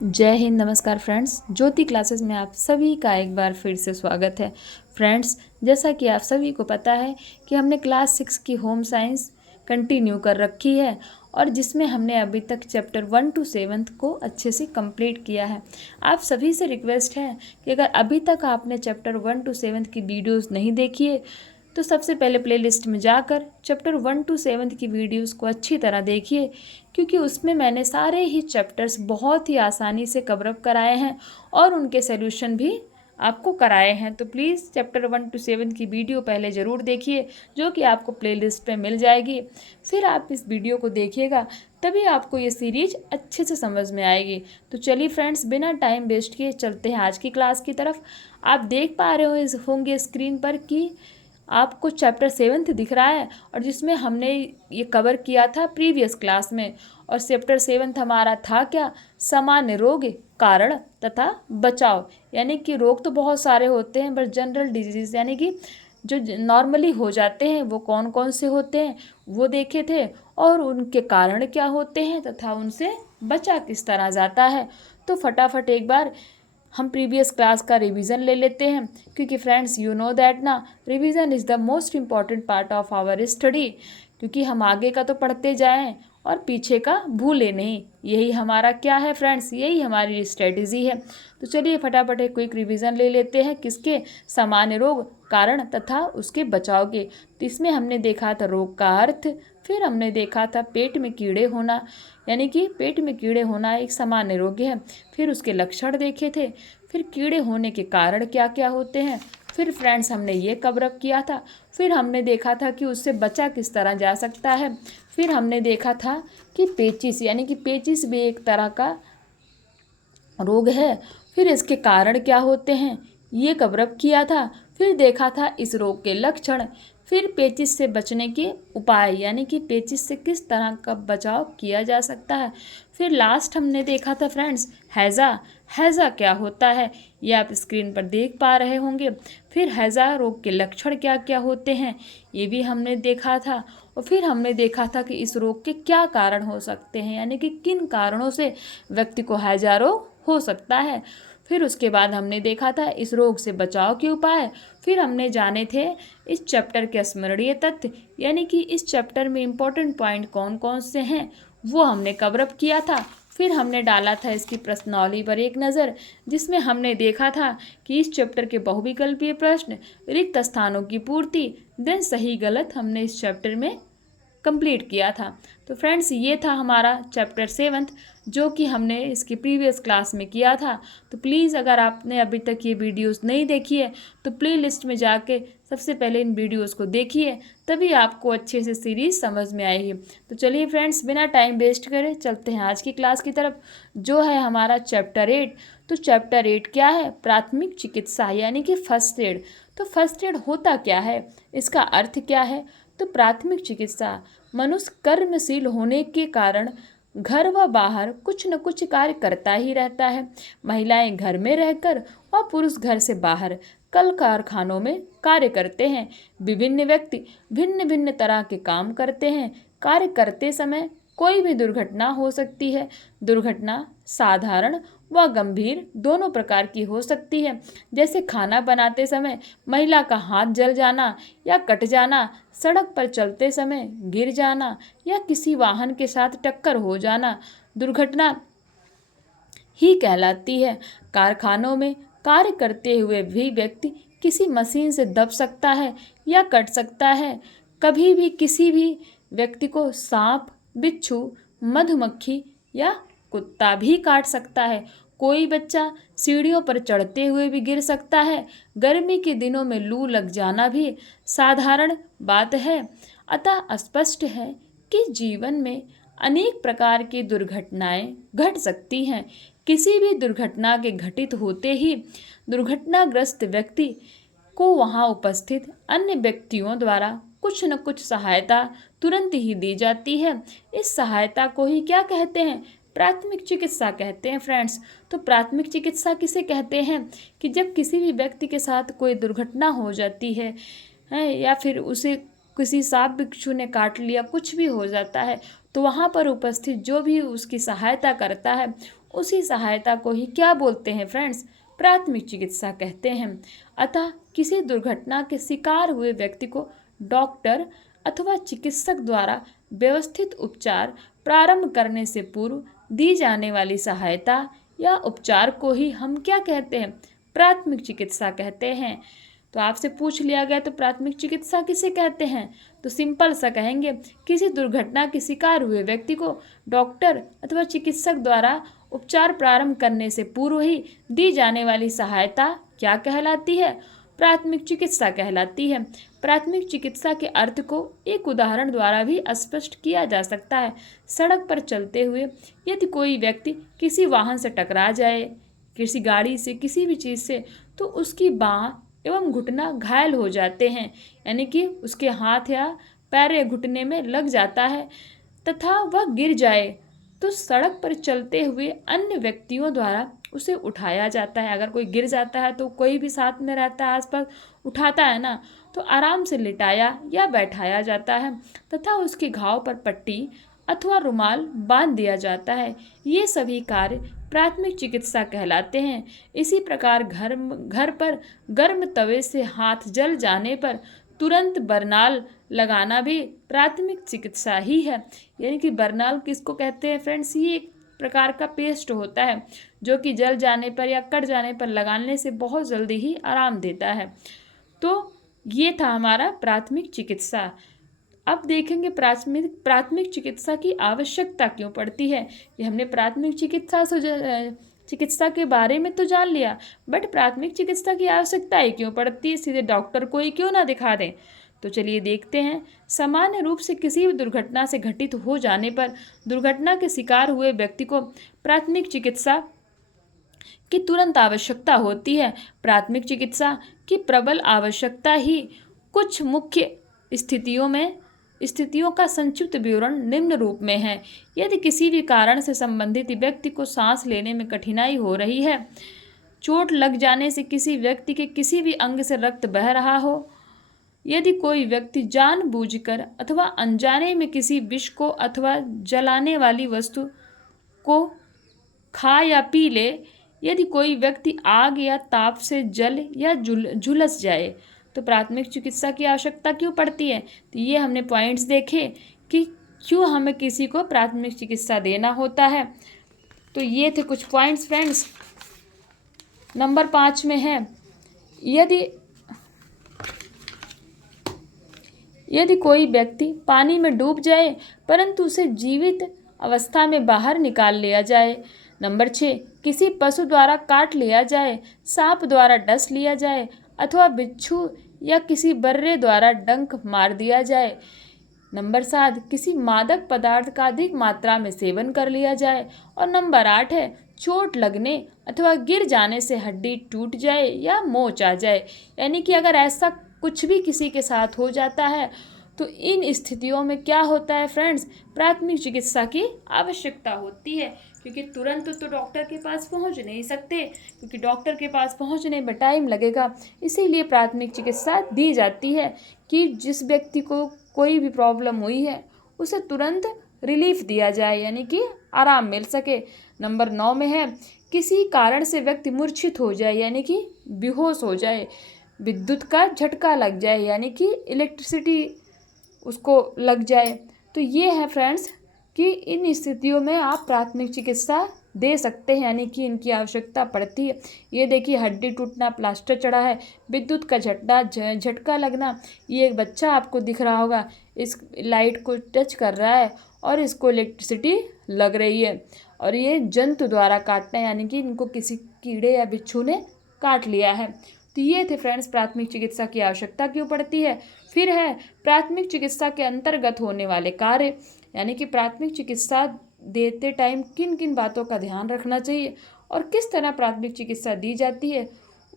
जय हिंद। नमस्कार फ्रेंड्स, ज्योति क्लासेस में आप सभी का एक बार फिर से स्वागत है। फ्रेंड्स, जैसा कि आप सभी को पता है कि हमने क्लास 6 की होम साइंस कंटिन्यू कर रखी है और जिसमें हमने अभी तक चैप्टर 1 to 7 को अच्छे से कंप्लीट किया है। आप सभी से रिक्वेस्ट है कि अगर अभी तक आपने चैप्टर 1 to 7 की वीडियोस नहीं देखी है तो सबसे पहले प्लेलिस्ट में जाकर चैप्टर 1 to 7 की वीडियोस को अच्छी तरह देखिए, क्योंकि उसमें मैंने सारे ही चैप्टर्स बहुत ही आसानी से कवरअप कराए हैं और उनके सॉल्यूशन भी आपको कराए हैं। तो प्लीज़ चैप्टर 1 to 7 की वीडियो पहले ज़रूर देखिए, जो कि आपको प्लेलिस्ट पे मिल जाएगी। फिर आप इस वीडियो को देखिएगा, तभी आपको ये सीरीज अच्छे से समझ में आएगी। तो चलिए फ्रेंड्स, बिना टाइम वेस्ट किए चलते हैं आज की क्लास की तरफ। आप देख पा रहे होंगे स्क्रीन पर कि आपको चैप्टर 7 दिख रहा है और जिसमें हमने ये कवर किया था प्रीवियस क्लास में। और चैप्टर 7 हमारा था क्या? सामान्य रोग, कारण तथा बचाव। यानी कि रोग तो बहुत सारे होते हैं, बट जनरल डिजीज यानी कि जो नॉर्मली हो जाते हैं वो कौन कौन से होते हैं वो देखे थे, और उनके कारण क्या होते हैं तथा उनसे बचा किस तरह जाता है। तो फटाफट एक बार हम प्रीवियस क्लास का रिवीजन ले लेते हैं, क्योंकि फ्रेंड्स यू नो दैट ना, revision is the most important part of our study. क्योंकि हम आगे का तो पढ़ते जाएं और पीछे का भूले नहीं, यही हमारा क्या है फ्रेंड्स, यही हमारी स्ट्रेटजी है। तो चलिए फटाफट एक क्विक रिवीजन ले लेते हैं किसके? सामान्य रोग, कारण तथा उसके बचाव के। तो इसमें हमने देखा था रोग का अर्थ, फिर हमने देखा था पेट में कीड़े होना, यानी कि पेट में कीड़े होना एक सामान्य रोग है। फिर उसके लक्षण देखे थे, फिर कीड़े होने के कारण क्या क्या होते हैं, फिर फ्रेंड्स हमने ये कवरअप किया था। फिर हमने देखा था कि उससे बचा किस तरह जा सकता है। फिर हमने देखा था कि पेचिस, यानी कि पेचिस भी एक तरह का रोग है, फिर इसके कारण क्या होते हैं ये कवरअप किया था। फिर देखा था इस रोग के लक्षण, फिर पेचिस से बचने के उपाय, यानी कि पेचिस से किस तरह का बचाव किया जा सकता है। फिर लास्ट हमने देखा था फ्रेंड्स हैज़ा। हैज़ा क्या होता है ये आप स्क्रीन पर देख पा रहे होंगे। फिर हैज़ा रोग के लक्षण क्या क्या होते हैं ये भी हमने देखा था। और फिर हमने देखा था कि इस रोग के क्या कारण हो सकते हैं, यानी कि किन कारणों से व्यक्ति को हैज़ा रोग हो सकता है। फिर उसके बाद हमने देखा था इस रोग से बचाव के उपाय। फिर हमने जाने थे इस चैप्टर के स्मरणीय तथ्य, यानी कि इस चैप्टर में इम्पोर्टेंट पॉइंट कौन कौन से हैं वो हमने कवरअप किया था। फिर हमने डाला था इसकी प्रश्नावली पर एक नज़र, जिसमें हमने देखा था कि इस चैप्टर के बहुविकल्पीय प्रश्न, रिक्त स्थानों की पूर्ति, देन सही गलत हमने इस चैप्टर में कंप्लीट किया था। तो फ्रेंड्स ये था हमारा चैप्टर 7 जो कि हमने इसकी प्रीवियस क्लास में किया था। तो प्लीज़ अगर आपने अभी तक ये वीडियोस नहीं देखी है तो प्ले लिस्ट में जाके सबसे पहले इन वीडियोस को देखिए, तभी आपको अच्छे से सीरीज़ समझ में आएगी। तो चलिए फ्रेंड्स, बिना टाइम वेस्ट करे चलते हैं आज की क्लास की तरफ, जो है हमारा चैप्टर 8। तो चैप्टर 8 क्या है? प्राथमिक चिकित्सा, यानी कि फर्स्ट एड। तो फर्स्ट एड होता क्या है, इसका अर्थ क्या है? तो प्राथमिक चिकित्सा मनुष्य कर्मशील होने के कारण घर व बाहर कुछ न कुछ कार्य करता ही रहता है। महिलाएं घर में रहकर और पुरुष घर से बाहर कल कारखानों में कार्य करते हैं। विभिन्न व्यक्ति भिन्न भिन्न तरह के काम करते हैं। कार्य करते समय कोई भी दुर्घटना हो सकती है। दुर्घटना साधारण व गंभीर दोनों प्रकार की हो सकती है, जैसे खाना बनाते समय महिला का हाथ जल जाना या कट जाना, सड़क पर चलते समय गिर जाना या किसी वाहन के साथ टक्कर हो जाना दुर्घटना ही कहलाती है। कारखानों में कार्य करते हुए भी व्यक्ति किसी मशीन से दब सकता है या कट सकता है। कभी भी किसी भी व्यक्ति को सांप, बिच्छू, मधुमक्खी या कुत्ता भी काट सकता है। कोई बच्चा सीढ़ियों पर चढ़ते हुए भी गिर सकता है। गर्मी के दिनों में लू लग जाना भी साधारण बात है। अतः स्पष्ट है कि जीवन में अनेक प्रकार की दुर्घटनाएं घट सकती हैं। किसी भी दुर्घटना के घटित होते ही दुर्घटनाग्रस्त व्यक्ति को वहां उपस्थित अन्य व्यक्तियों द्वारा कुछ न कुछ सहायता तुरंत ही दी जाती है। इस सहायता को ही क्या कहते हैं? प्राथमिक चिकित्सा कहते हैं फ्रेंड्स। तो प्राथमिक चिकित्सा किसे कहते हैं? कि जब किसी भी व्यक्ति के साथ कोई दुर्घटना हो जाती है या फिर उसे किसी सांप बिच्छू ने काट लिया, कुछ भी हो जाता है, तो वहाँ पर उपस्थित जो भी उसकी सहायता करता है उसी सहायता को ही क्या बोलते हैं फ्रेंड्स? प्राथमिक चिकित्सा कहते हैं। अतः किसी दुर्घटना के शिकार हुए व्यक्ति को डॉक्टर अथवा चिकित्सक द्वारा व्यवस्थित उपचार प्रारंभ करने से पूर्व दी जाने वाली सहायता या उपचार को ही हम क्या कहते हैं? प्राथमिक चिकित्सा कहते हैं। तो आपसे पूछ लिया गया तो प्राथमिक चिकित्सा किसे कहते हैं? तो सिंपल सा कहेंगे, किसी दुर्घटना के शिकार हुए व्यक्ति को डॉक्टर अथवा चिकित्सक द्वारा उपचार प्रारंभ करने से पूर्व ही दी जाने वाली सहायता क्या कहलाती है? प्राथमिक चिकित्सा कहलाती है। प्राथमिक चिकित्सा के अर्थ को एक उदाहरण द्वारा भी स्पष्ट किया जा सकता है। सड़क पर चलते हुए यदि कोई व्यक्ति किसी वाहन से टकरा जाए, किसी गाड़ी से, किसी भी चीज़ से, तो उसकी बाँह एवं घुटना घायल हो जाते हैं, यानी कि उसके हाथ या पैर या घुटने में लग जाता है तथा वह गिर जाए, तो सड़क पर चलते हुए अन्य व्यक्तियों द्वारा उसे उठाया जाता है। अगर कोई गिर जाता है तो कोई भी साथ में रहता है, आसपास, उठाता है ना, तो आराम से लिटाया या बैठाया जाता है तथा उसके घाव पर पट्टी अथवा रुमाल बांध दिया जाता है। ये सभी कार्य प्राथमिक चिकित्सा कहलाते हैं। इसी प्रकार घर पर गर्म तवे से हाथ जल जाने पर तुरंत बरनाल लगाना भी प्राथमिक चिकित्सा ही है। यानी कि बरनाल किसको कहते हैं फ्रेंड्स? ये एक प्रकार का पेस्ट होता है जो कि जल जाने पर या कट जाने पर लगाने से बहुत जल्दी ही आराम देता है। तो ये था हमारा प्राथमिक चिकित्सा। अब देखेंगे प्राथमिक चिकित्सा की आवश्यकता क्यों पड़ती है। ये हमने प्राथमिक चिकित्सा के बारे में तो जान लिया, बट प्राथमिक चिकित्सा की आवश्यकता ही क्यों पड़ती है? सीधे डॉक्टर को ही क्यों ना दिखा दें? तो चलिए देखते हैं। सामान्य रूप से किसी भी दुर्घटना से घटित हो जाने पर दुर्घटना के शिकार हुए व्यक्ति को प्राथमिक चिकित्सा की तुरंत आवश्यकता होती है। प्राथमिक चिकित्सा की प्रबल आवश्यकता ही कुछ मुख्य स्थितियों का संक्षिप्त विवरण निम्न रूप में है। यदि किसी भी कारण से संबंधित व्यक्ति को सांस लेने में कठिनाई हो रही है, चोट लग जाने से किसी व्यक्ति के किसी भी अंग से रक्त बह रहा हो, यदि कोई व्यक्ति जानबूझकर अथवा अनजाने में किसी विष को अथवा जलाने वाली वस्तु को खा या पी ले, यदि कोई व्यक्ति आग या ताप से जल या झुलस जाए, तो प्राथमिक चिकित्सा की आवश्यकता क्यों पड़ती है? तो ये हमने पॉइंट्स देखे कि क्यों हमें किसी को प्राथमिक चिकित्सा देना होता है। तो ये थे कुछ पॉइंट्स फ्रेंड्स। नंबर 5 में है, यदि कोई व्यक्ति पानी में डूब जाए परंतु उसे जीवित अवस्था में बाहर निकाल लिया जाए। नंबर 6, किसी पशु द्वारा काट लिया जाए, सांप द्वारा डस लिया जाए अथवा बिच्छू या किसी बर्रे द्वारा डंक मार दिया जाए। नंबर 7, किसी मादक पदार्थ का अधिक मात्रा में सेवन कर लिया जाए। और नंबर 8 है, चोट लगने अथवा गिर जाने से हड्डी टूट जाए या मोच आ जाए। यानी कि अगर ऐसा कुछ भी किसी के साथ हो जाता है तो इन स्थितियों में क्या होता है फ्रेंड्स? प्राथमिक चिकित्सा की आवश्यकता होती है, क्योंकि तुरंत तो डॉक्टर के पास पहुंच नहीं सकते, क्योंकि डॉक्टर के पास पहुंचने में टाइम लगेगा। इसीलिए प्राथमिक चिकित्सा दी जाती है कि जिस व्यक्ति को कोई भी प्रॉब्लम हुई है उसे तुरंत रिलीफ दिया जाए, यानी कि आराम मिल सके। नंबर 9 में है, किसी कारण से व्यक्ति मूर्छित हो जाए, यानी कि बेहोश हो जाए, विद्युत का झटका लग जाए, यानी कि इलेक्ट्रिसिटी उसको लग जाए। तो ये है फ्रेंड्स कि इन स्थितियों में आप प्राथमिक चिकित्सा दे सकते हैं, यानी कि इनकी आवश्यकता पड़ती है। ये देखिए, हड्डी टूटना, प्लास्टर चढ़ा है, विद्युत का झटका लगना। ये एक बच्चा आपको दिख रहा होगा, इस लाइट को टच कर रहा है और इसको इलेक्ट्रिसिटी लग रही है, और ये जंतु द्वारा काटना, यानी कि इनको किसी कीड़े या बिच्छू ने काट लिया है। तो ये थे फ्रेंड्स प्राथमिक चिकित्सा की आवश्यकता क्यों पड़ती है। फिर है प्राथमिक चिकित्सा के अंतर्गत होने वाले कार्य, यानी कि प्राथमिक चिकित्सा देते टाइम किन किन बातों का ध्यान रखना चाहिए और किस तरह प्राथमिक चिकित्सा दी जाती है,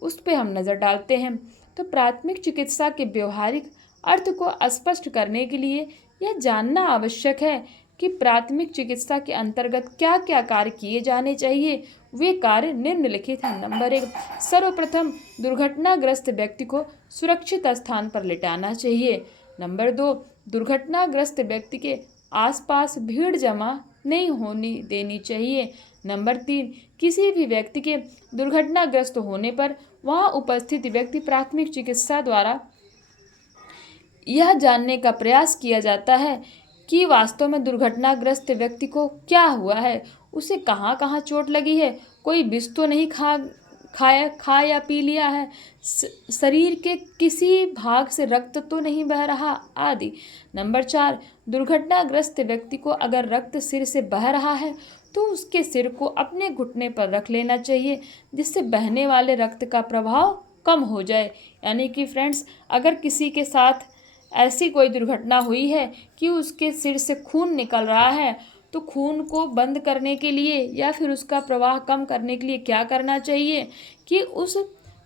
उस पर हम नज़र डालते हैं। तो प्राथमिक चिकित्सा के व्यवहारिक अर्थ को स्पष्ट करने के लिए यह जानना आवश्यक है कि प्राथमिक चिकित्सा के अंतर्गत क्या क्या कार्य किए जाने चाहिए। वे कार्य निम्नलिखित हैं। नंबर 1, सर्वप्रथम दुर्घटनाग्रस्त व्यक्ति को सुरक्षित स्थान पर लिटाना चाहिए। नंबर 2, दुर्घटनाग्रस्त व्यक्ति के आसपास भीड़ जमा नहीं होने देनी चाहिए। नंबर 3, किसी भी व्यक्ति के दुर्घटनाग्रस्त होने पर वहां उपस्थित व्यक्ति प्राथमिक चिकित्सा द्वारा यह जानने का प्रयास किया जाता है कि वास्तव में दुर्घटनाग्रस्त व्यक्ति को क्या हुआ है, उसे कहाँ कहाँ चोट लगी है, कोई विष तो नहीं खा या पी लिया है, शरीर के किसी भाग से रक्त तो नहीं बह रहा आदि। नंबर 4, दुर्घटनाग्रस्त व्यक्ति को अगर रक्त सिर से बह रहा है तो उसके सिर को अपने घुटने पर रख लेना चाहिए, जिससे बहने वाले रक्त का प्रभाव कम हो जाए। यानी कि फ्रेंड्स, अगर किसी के साथ ऐसी कोई दुर्घटना हुई है कि उसके सिर से खून निकल रहा है, तो खून को बंद करने के लिए या फिर उसका प्रवाह कम करने के लिए क्या करना चाहिए कि उस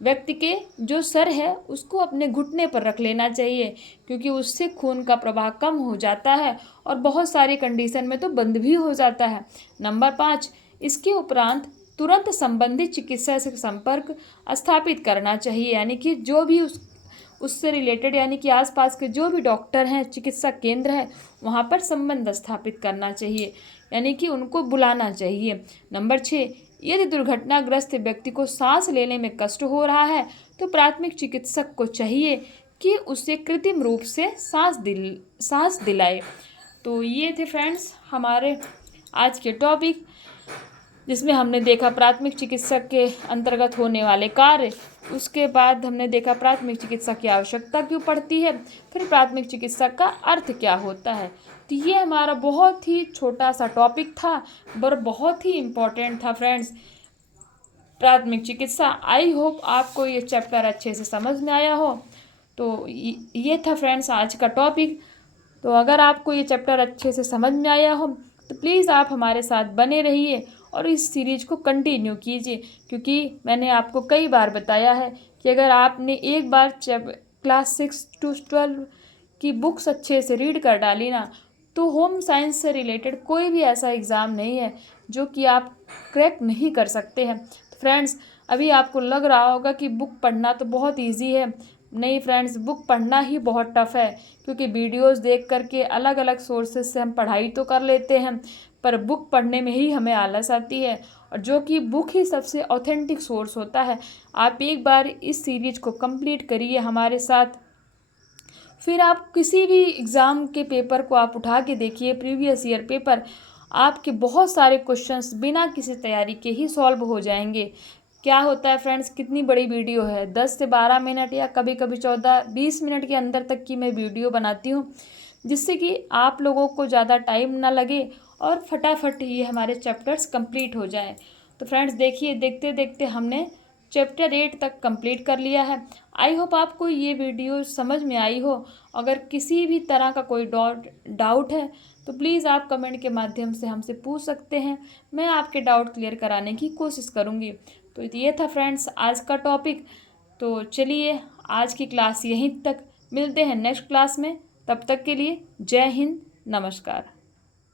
व्यक्ति के जो सर है उसको अपने घुटने पर रख लेना चाहिए, क्योंकि उससे खून का प्रवाह कम हो जाता है और बहुत सारी कंडीशन में तो बंद भी हो जाता है। नंबर 5, इसके उपरांत तुरंत संबंधित चिकित्सा से संपर्क स्थापित करना चाहिए। यानी कि जो भी उससे रिलेटेड यानी कि आसपास के जो भी डॉक्टर हैं, चिकित्सा केंद्र है, वहाँ पर संबंध स्थापित करना चाहिए, यानी कि उनको बुलाना चाहिए। नंबर 6, यदि दुर्घटनाग्रस्त व्यक्ति को सांस लेने में कष्ट हो रहा है तो प्राथमिक चिकित्सक को चाहिए कि उसे कृत्रिम रूप से सांस दिलाए। तो ये थे फ्रेंड्स हमारे आज के टॉपिक, जिसमें हमने देखा प्राथमिक चिकित्सक के अंतर्गत होने वाले कार्य, उसके बाद हमने देखा प्राथमिक चिकित्सा की आवश्यकता क्यों पड़ती है, फिर प्राथमिक चिकित्सक का अर्थ क्या होता है। तो ये हमारा बहुत ही छोटा सा टॉपिक था पर बहुत ही इम्पोर्टेंट था फ्रेंड्स, प्राथमिक चिकित्सा। आई होप आपको ये चैप्टर अच्छे से समझ में आया हो। तो ये था फ्रेंड्स आज का टॉपिक। तो अगर आपको ये चैप्टर अच्छे से समझ में आया हो तो प्लीज़ आप हमारे साथ बने रहिए और इस सीरीज़ को कंटिन्यू कीजिए, क्योंकि मैंने आपको कई बार बताया है कि अगर आपने एक बार क्लास 6 to 12 की बुक्स अच्छे से रीड कर डाली ना, तो होम साइंस से रिलेटेड कोई भी ऐसा एग्ज़ाम नहीं है जो कि आप क्रैक नहीं कर सकते हैं। तो फ्रेंड्स, अभी आपको लग रहा होगा कि बुक पढ़ना तो बहुत ईजी है। नहीं फ्रेंड्स, बुक पढ़ना ही बहुत टफ़ है, क्योंकि वीडियोस देख करके अलग अलग सोर्सेज से हम पढ़ाई तो कर लेते हैं, पर बुक पढ़ने में ही हमें आलस आती है, और जो कि बुक ही सबसे ऑथेंटिक सोर्स होता है। आप एक बार इस सीरीज को कंप्लीट करिए हमारे साथ, फिर आप किसी भी एग्ज़ाम के पेपर को आप उठा के देखिए, प्रीवियस ईयर पेपर, आपके बहुत सारे क्वेश्चंस बिना किसी तैयारी के ही सॉल्व हो जाएंगे। क्या होता है फ्रेंड्स, कितनी बड़ी वीडियो है, 10 से 12 मिनट या कभी कभी 14-20 मिनट के अंदर तक की मैं वीडियो बनाती हूँ, जिससे कि आप लोगों को ज़्यादा टाइम ना लगे और फटाफट ये हमारे चैप्टर्स कंप्लीट हो जाए। तो फ्रेंड्स देखिए, देखते देखते हमने चैप्टर 8 तक कंप्लीट कर लिया है। आई होप आपको ये वीडियो समझ में आई हो। अगर किसी भी तरह का कोई डाउट है तो प्लीज़ आप कमेंट के माध्यम से हमसे पूछ सकते हैं, मैं आपके डाउट क्लियर कराने की कोशिश करूँगी। तो ये था फ्रेंड्स आज का टॉपिक। तो चलिए आज की क्लास यहीं तक, मिलते हैं नेक्स्ट क्लास में, तब तक के लिए जय हिंद, नमस्कार।